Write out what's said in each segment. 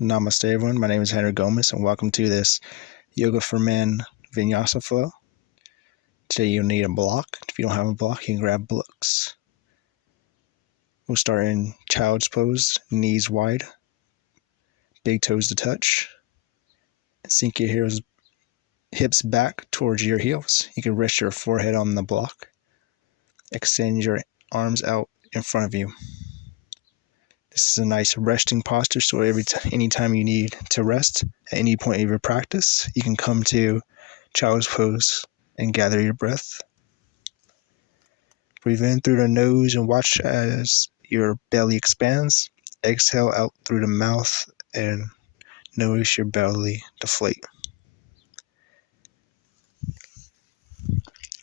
Namaste, everyone. My name is Henry Gomez, and welcome to this Yoga for Men Vinyasa flow. Today, you'll need a block. If you don't have a block, you can grab blocks. We'll start in child's pose, knees wide, big toes to touch. Sink your hips back towards your heels. You can rest your forehead on the block. Extend your arms out in front of you. This is a nice resting posture, so anytime you need to rest at any point of your practice, you can come to child's pose and gather your breath. Breathe in through the nose and watch as your belly expands. Exhale out through the mouth and notice your belly deflate.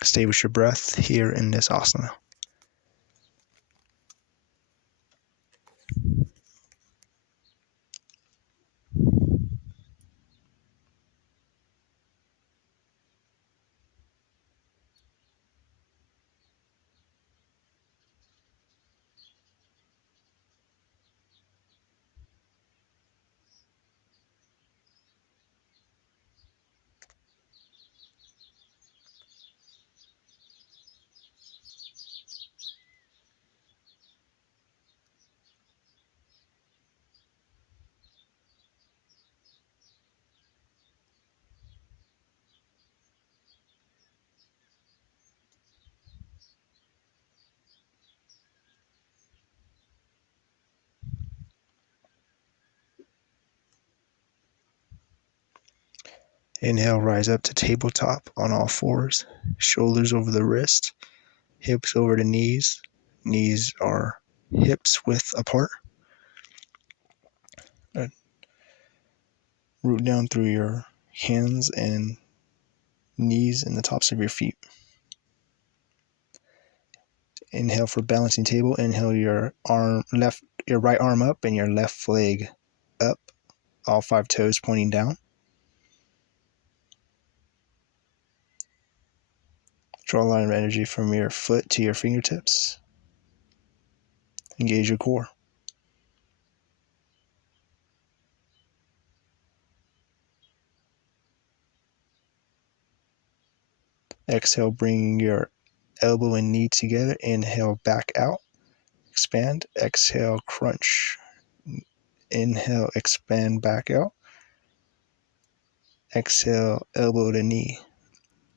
Stay with your breath here in this asana. Inhale, rise up to tabletop on all fours, shoulders over the wrist, hips over the knees. Knees are hips width apart. Root down through your hands and knees and the tops of your feet. Inhale for balancing table. Inhale your right arm up and your left leg up, all 5 toes pointing down. Draw a line of energy from your foot to your fingertips. Engage your core. Exhale, bring your elbow and knee together. Inhale, back out. Expand. Exhale, crunch. Inhale, expand back out. Exhale, elbow to knee.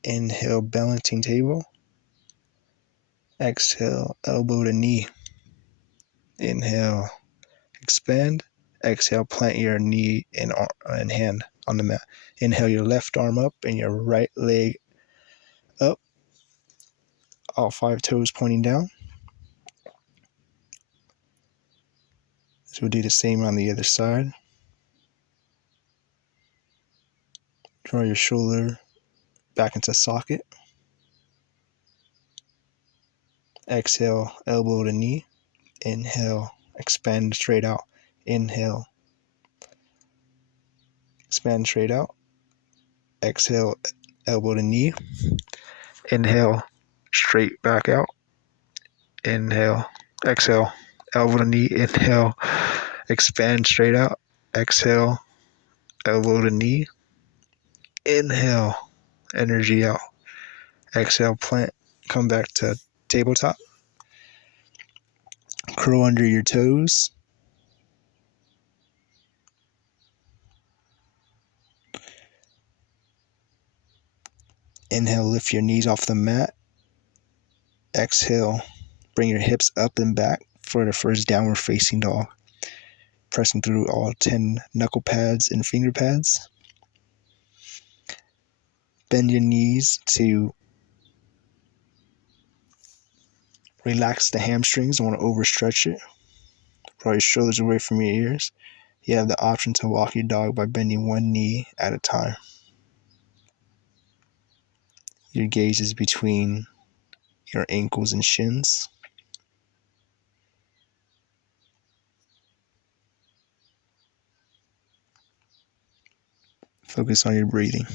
Inhale, balancing table. Exhale, elbow to knee. Inhale, expand. Exhale, plant your knee and hand on the mat. Inhale, your left arm up and your right leg up, all 5 toes pointing down. So we'll do the same on the other side. Draw your shoulder back into socket. Exhale, elbow to knee. Inhale, expand straight out. Inhale, expand straight out. Exhale, elbow to knee. Inhale, straight back out. Inhale, exhale, elbow to knee. Inhale, expand straight out. Exhale, elbow to knee. Inhale, energy out. Exhale, plant, come back to tabletop. Curl under your toes. Inhale, lift your knees off the mat. Exhale, bring your hips up and back for the first downward facing dog. Pressing through all 10 knuckle pads and finger pads. Bend your knees to relax the hamstrings. Don't want to overstretch it. Draw your shoulders away from your ears. You have the option to walk your dog by bending one knee at a time. Your gaze is between your ankles and shins. Focus on your breathing.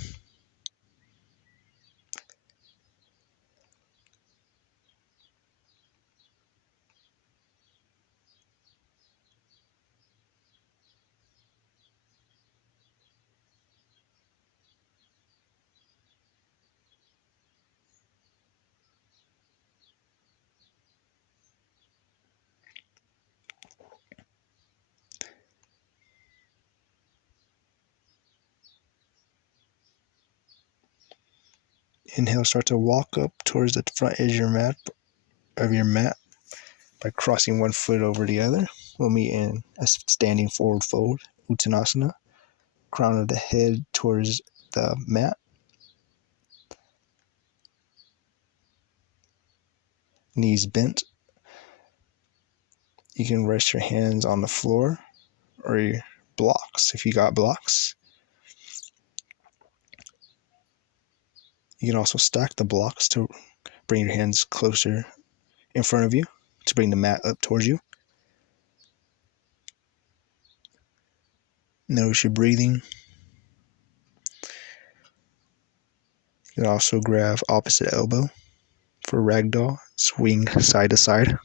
Inhale, start to walk up towards the front edge of your mat by crossing one foot over the other. We'll meet in a standing forward fold, Uttanasana. Crown of the head towards the mat. Knees bent. You can rest your hands on the floor or your blocks if you got blocks. You can also stack the blocks to bring your hands closer in front of you to bring the mat up towards you. Notice your breathing. You can also grab opposite elbow for ragdoll, swing side to side.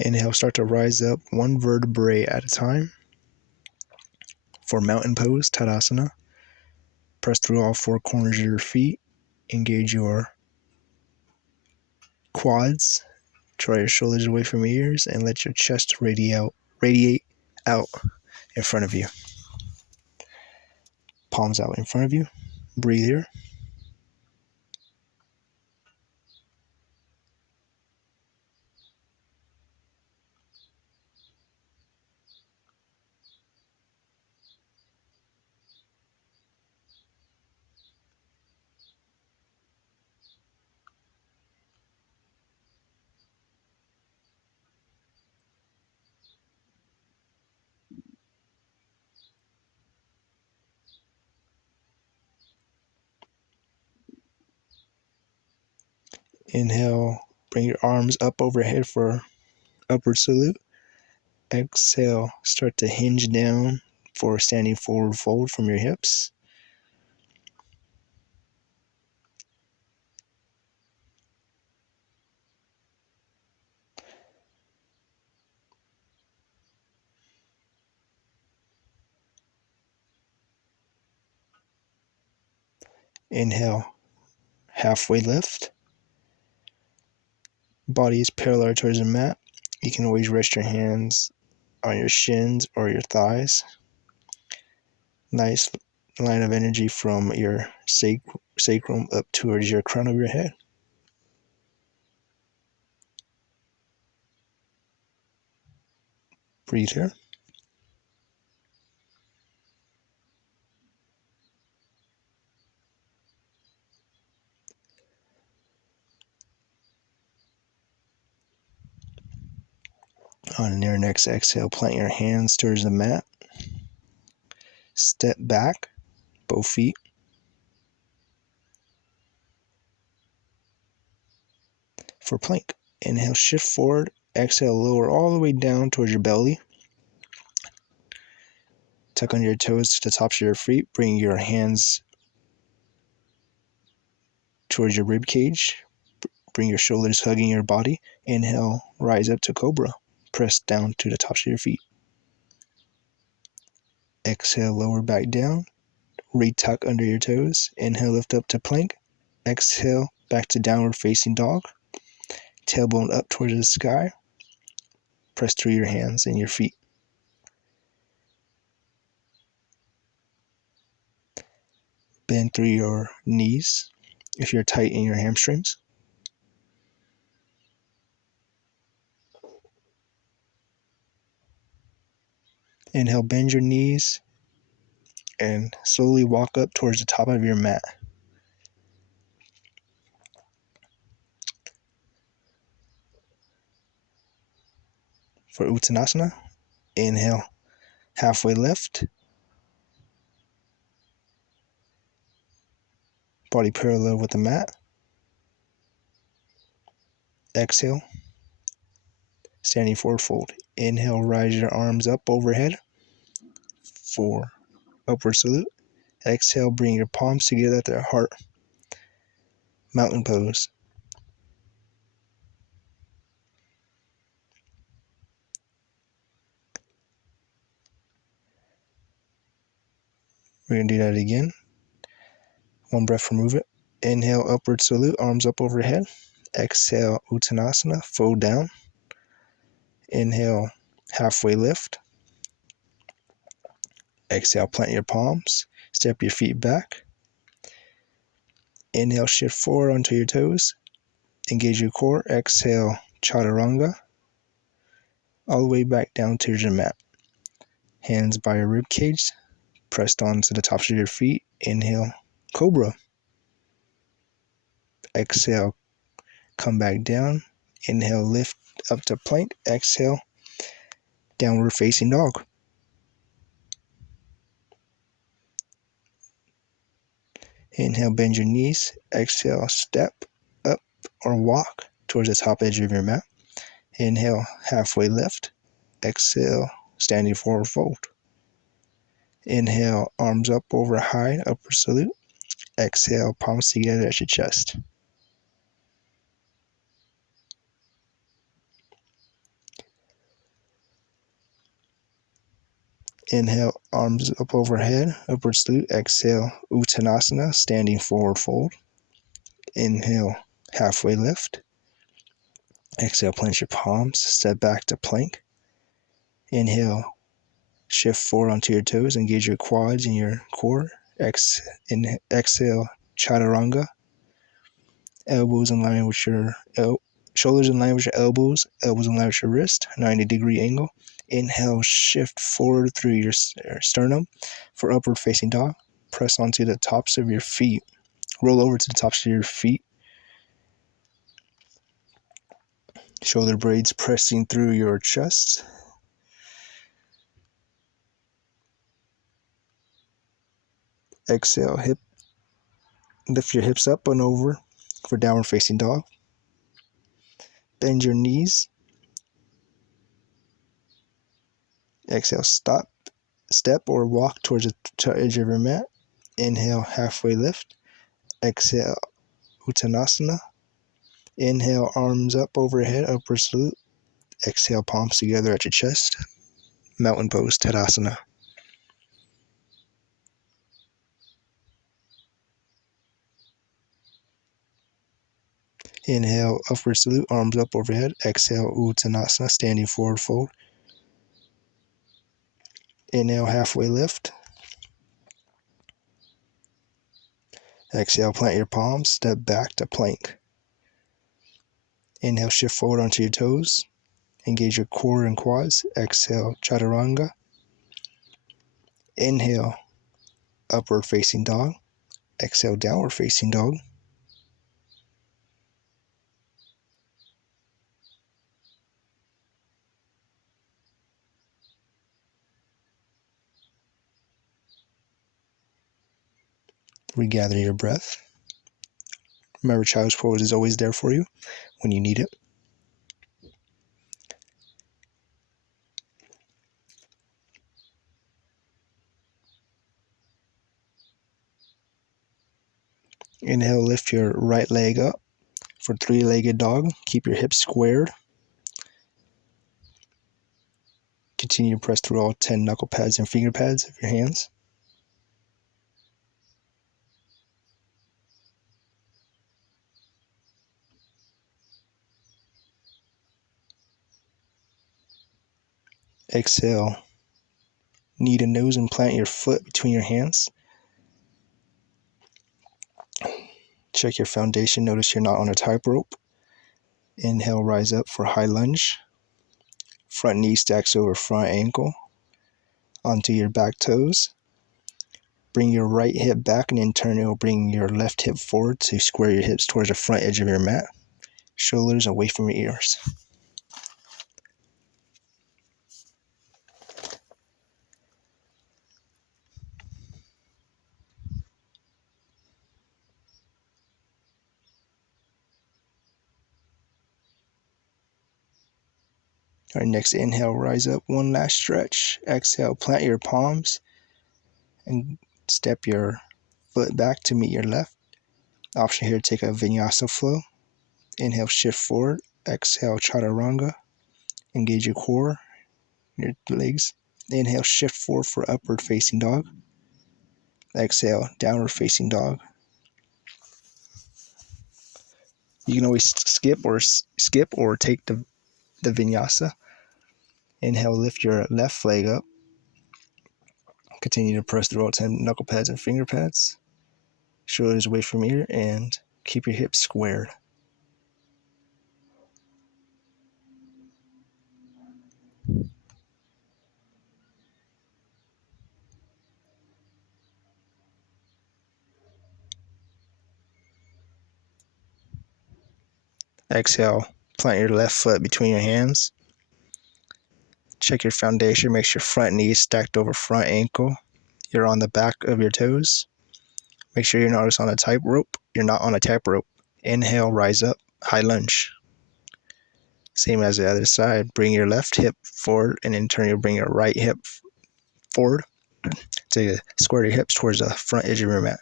Inhale, start to rise up one vertebrae at a time. For mountain pose, Tadasana. Press through all four corners of your feet. Engage your quads. Draw your shoulders away from your ears and let your chest radiate out in front of you. Palms out in front of you. Breathe here. Inhale, bring your arms up overhead for upward salute. Exhale, start to hinge down for standing forward fold from your hips. Inhale, halfway lift. Body is parallel towards the mat. You can always rest your hands on your shins or your thighs. Nice line of energy from your sacrum up towards your crown of your head. Breathe here. On your next exhale, plant your hands towards the mat. Step back, both feet. For plank, inhale, shift forward. Exhale, lower all the way down towards your belly. Tuck under your toes to the tops of your feet. Bring your hands towards your rib cage. Bring your shoulders hugging your body. Inhale, rise up to cobra. Press down to the tops of your feet. Exhale, lower back down. Retuck under your toes. Inhale, lift up to plank. Exhale, back to downward facing dog. Tailbone up towards the sky. Press through your hands and your feet. Bend through your knees if you're tight in your hamstrings. Inhale, bend your knees and slowly walk up towards the top of your mat. For Uttanasana, inhale, halfway lift. Body parallel with the mat. Exhale, standing forward fold. Inhale, rise your arms up overhead for upward salute. Exhale, bring your palms together at the heart. Mountain pose. We're going to do that again. One breath, remove it. Inhale, upward salute, arms up overhead. Exhale, Uttanasana, fold down. Inhale, halfway lift. Exhale, plant your palms. Step your feet back. Inhale, shift forward onto your toes. Engage your core. Exhale, Chaturanga. All the way back down to your mat. Hands by your rib cage, pressed onto the tops of your feet. Inhale, Cobra. Exhale, come back down. Inhale, lift up to plank. Exhale, downward facing dog. Inhale, bend your knees. Exhale, step up or walk towards the top edge of your mat. Inhale, halfway lift. Exhale, standing forward fold. Inhale, arms up over high, upward salute. Exhale, palms together at your chest. Inhale, arms up overhead, upward salute. Exhale, Uttanasana, standing forward fold. Inhale, halfway lift. Exhale, plant your palms, step back to plank. Inhale, shift forward onto your toes, engage your quads and your core. Exhale, Chaturanga. Elbows in line with your shoulders in line with your elbows in line with your wrist, 90-degree angle. Inhale, shift forward through your sternum for upward facing dog. Press onto the tops of your feet. Roll over to the tops of your feet. Shoulder blades pressing through your chest. Exhale, lift your hips up and over for downward facing dog. Bend your knees. Exhale, step or walk towards the edge of your mat. Inhale, halfway lift. Exhale, Uttanasana. Inhale, arms up overhead, upward salute. Exhale, palms together at your chest. Mountain pose, Tadasana. Inhale, upward salute, arms up overhead. Exhale, Uttanasana, standing forward fold. Inhale, halfway lift. Exhale, plant your palms, step back to plank. Inhale, shift forward onto your toes. Engage your core and quads. Exhale, Chaturanga. Inhale, upward facing dog. Exhale, downward facing dog. Regather your breath. Remember, child's pose is always there for you when you need it. Inhale, lift your right leg up for three-legged dog. Keep your hips squared. Continue to press through all 10 knuckle pads and finger pads of your hands. Exhale, knee to nose and plant your foot between your hands. Check your foundation. Notice you're not on a tightrope. Inhale, rise up for high lunge. Front knee stacks over front ankle onto your back toes. Bring your right hip back and in turn it will bring your left hip forward to square your hips towards the front edge of your mat. Shoulders away from your ears. All right, next inhale, rise up, one last stretch. Exhale, plant your palms and step your foot back to meet your left. Option here, take a Vinyasa flow. Inhale, shift forward. Exhale, Chaturanga. Engage your core, your legs. Inhale, shift forward for upward facing dog. Exhale, downward facing dog. You can always skip or take the vinyasa. Inhale, lift your left leg up. Continue to press the rotator knuckle pads and finger pads. Shoulders away from ear, and keep your hips squared. Exhale, plant your left foot between your hands. Check your foundation. Make sure front knee is stacked over front ankle. You're on the back of your toes. Make sure you're not on a tightrope. You're not on a tightrope. Inhale, rise up, high lunge. Same as the other side. Bring your left hip forward, and in turn, you'll bring your right hip forward to square your hips towards the front edge of your mat.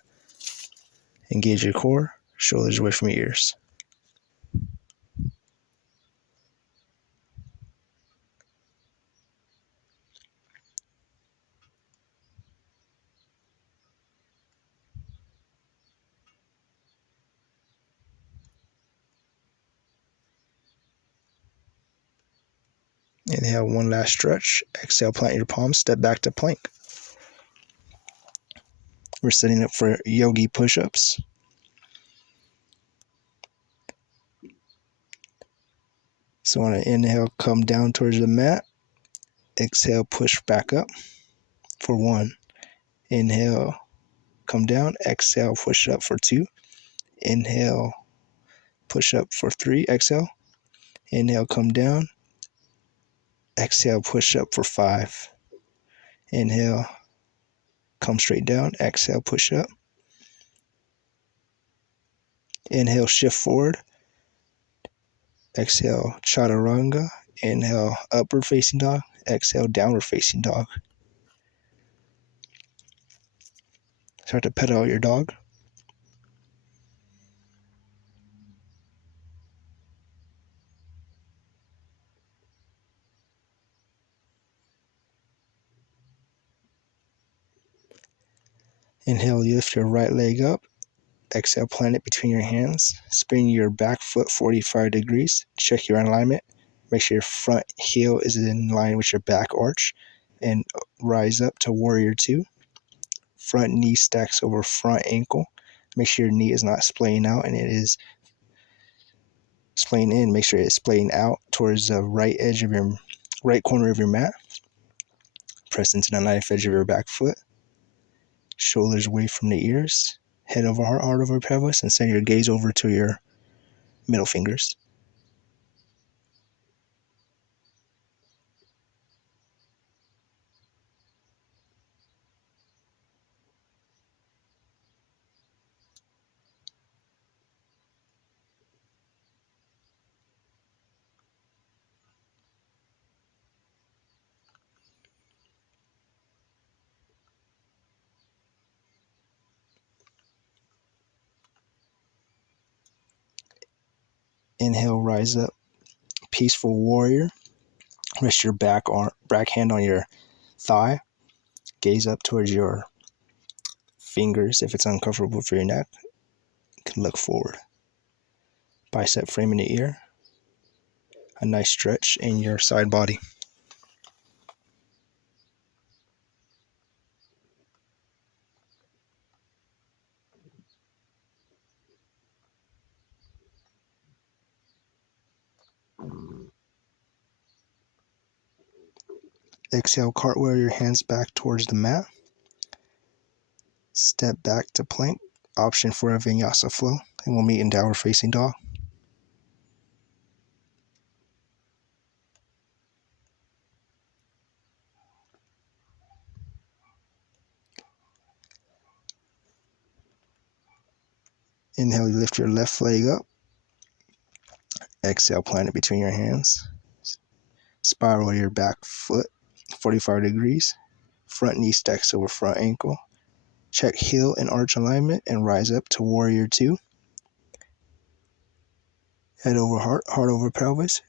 Engage your core, shoulders away from your ears. Inhale, one last stretch. Exhale, plant your palms, step back to plank. We're setting up for yogi push-ups. So on an inhale, come down towards the mat. Exhale, push back up for 1. Inhale, come down. Exhale, push up for 2. Inhale, push up for 3. Exhale. Inhale, come down. Exhale, push up for 5. Inhale, come straight down. Exhale, push up. Inhale, shift forward. Exhale, chaturanga. Inhale, upward facing dog. Exhale, downward facing dog. Start to pedal your dog. Inhale, lift your right leg up. Exhale, plant it between your hands. Spin your back foot 45 degrees. Check your alignment. Make sure your front heel is in line with your back arch. And rise up to warrior 2. Front knee stacks over front ankle. Make sure your knee is not splaying out and it is splaying in. Make sure it's splaying out towards the right edge of your right corner of your mat. Press into the knife edge of your back foot. Shoulders away from the ears. Head over heart over pelvis, and send your gaze over to your middle fingers. Inhale, rise up, peaceful warrior. Rest your back hand on your thigh. Gaze up towards your fingers. If it's uncomfortable for your neck, you can look forward. Bicep frame in the ear. A nice stretch in your side body. Exhale, cartwheel your hands back towards the mat. Step back to plank. Option for a vinyasa flow. And we'll meet in downward facing dog. Inhale, you lift your left leg up. Exhale, plant it between your hands. Spiral your back foot 45 degrees. Front knee stacks over front ankle. Check heel and arch alignment and rise up to warrior 2. Head over heart over pelvis.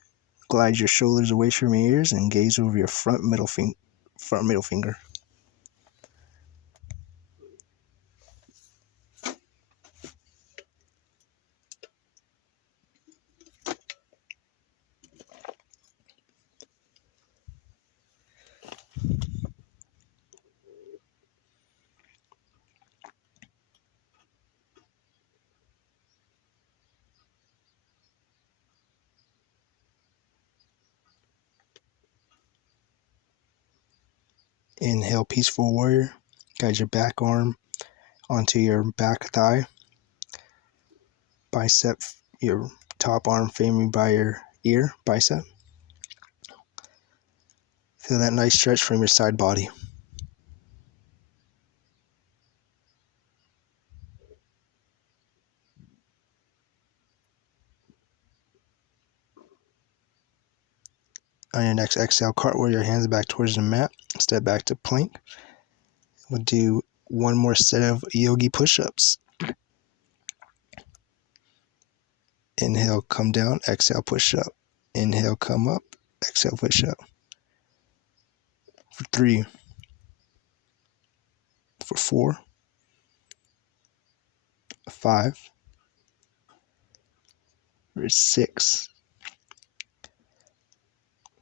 Glide your shoulders away from your ears and gaze over your front middle finger. Inhale, peaceful warrior. Guide your back arm onto your back thigh. Bicep, your top arm framing by your ear, bicep. Feel that nice stretch from your side body. On your next exhale, cartwheel your hands back towards the mat. Step back to plank. We'll do one more set of yogi push-ups. Inhale, come down. Exhale, push up. Inhale, come up. Exhale, push up. For 3, for 4, 5, for 6,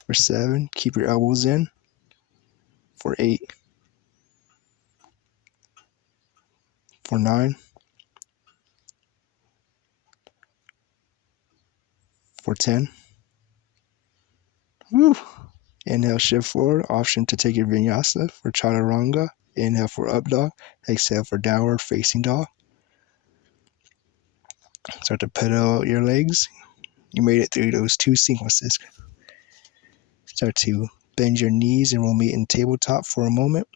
for 7. Keep your elbows in. For 8, for 9, for 10. Woo! Inhale, shift forward. Option to take your vinyasa for chaturanga. Inhale for up dog. Exhale for downward facing dog. Start to pedal out your legs. You made it through those 2 sequences. Start to bend your knees and we'll meet in tabletop for a moment.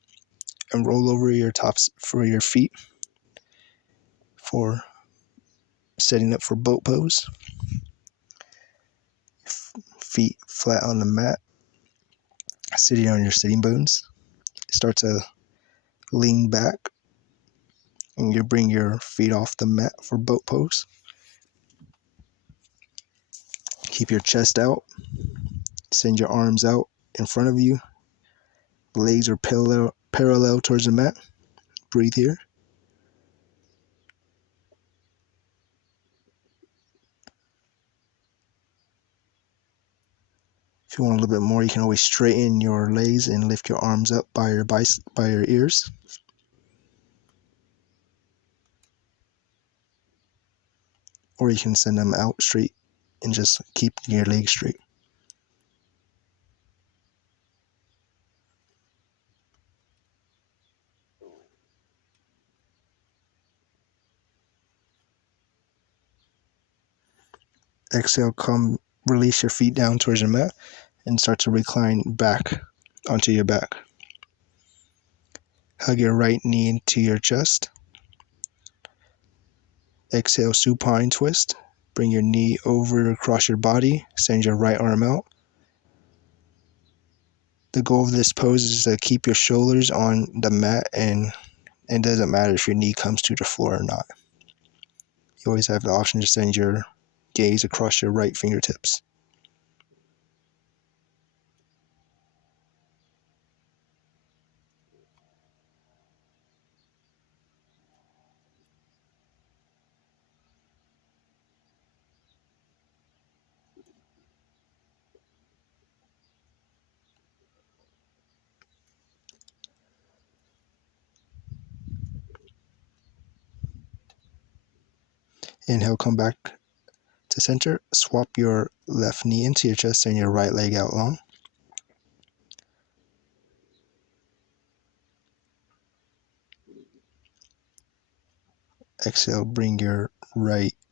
And roll over your tops for your feet for setting up for boat pose. Feet flat on the mat, sitting on your sitting bones. Start to lean back and you bring your feet off the mat for boat pose. Keep your chest out. Send your arms out in front of you. Legs are parallel towards the mat. Breathe here. If you want a little bit more, you can always straighten your legs and lift your arms up by your ears. Or you can send them out straight and just keep your legs straight. Exhale, release your feet down towards your mat and start to recline back onto your back. Hug your right knee into your chest. Exhale, supine twist. Bring your knee over across your body. Send your right arm out. The goal of this pose is to keep your shoulders on the mat, and it doesn't matter if your knee comes to the floor or not. You always have the option to send your gaze across your right fingertips. Inhale, come back to center. Swap your left knee into your chest and your right leg out long. Exhale, bring your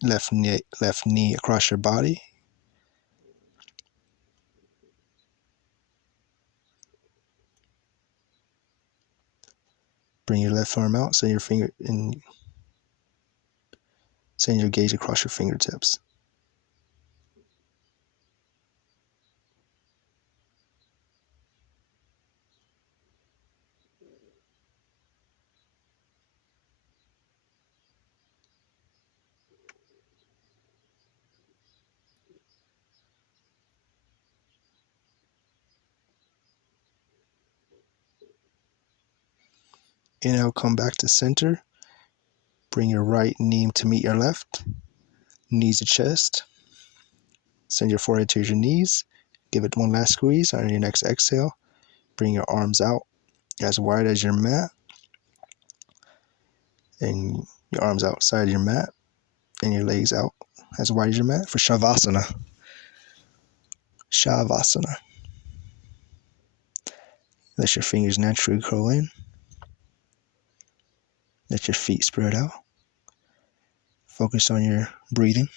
left knee across your body. Bring your left arm out, send your gaze across your fingertips. Inhale, come back to center. Bring your right knee to meet your left. Knees to chest. Send your forehead to your knees. Give it one last squeeze. On your next exhale, bring your arms out as wide as your mat. And your arms outside your mat. And your legs out as wide as your mat for Shavasana. Shavasana. Let your fingers naturally curl in. Let your feet spread out. Focus on your breathing.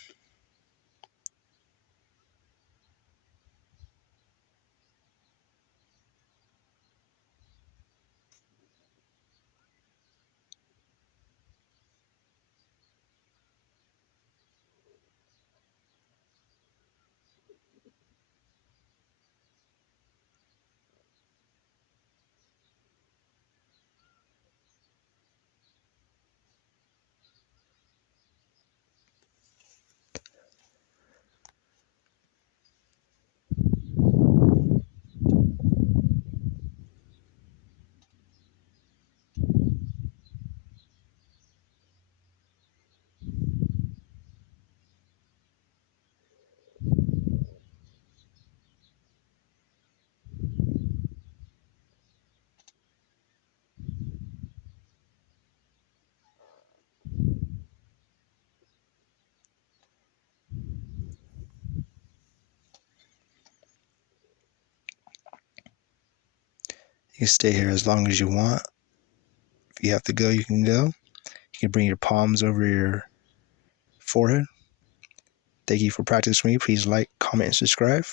You can stay here as long as you want. If you have to go, you can go. You can bring your palms over your forehead. Thank you for practicing with me. Please like, comment, and subscribe.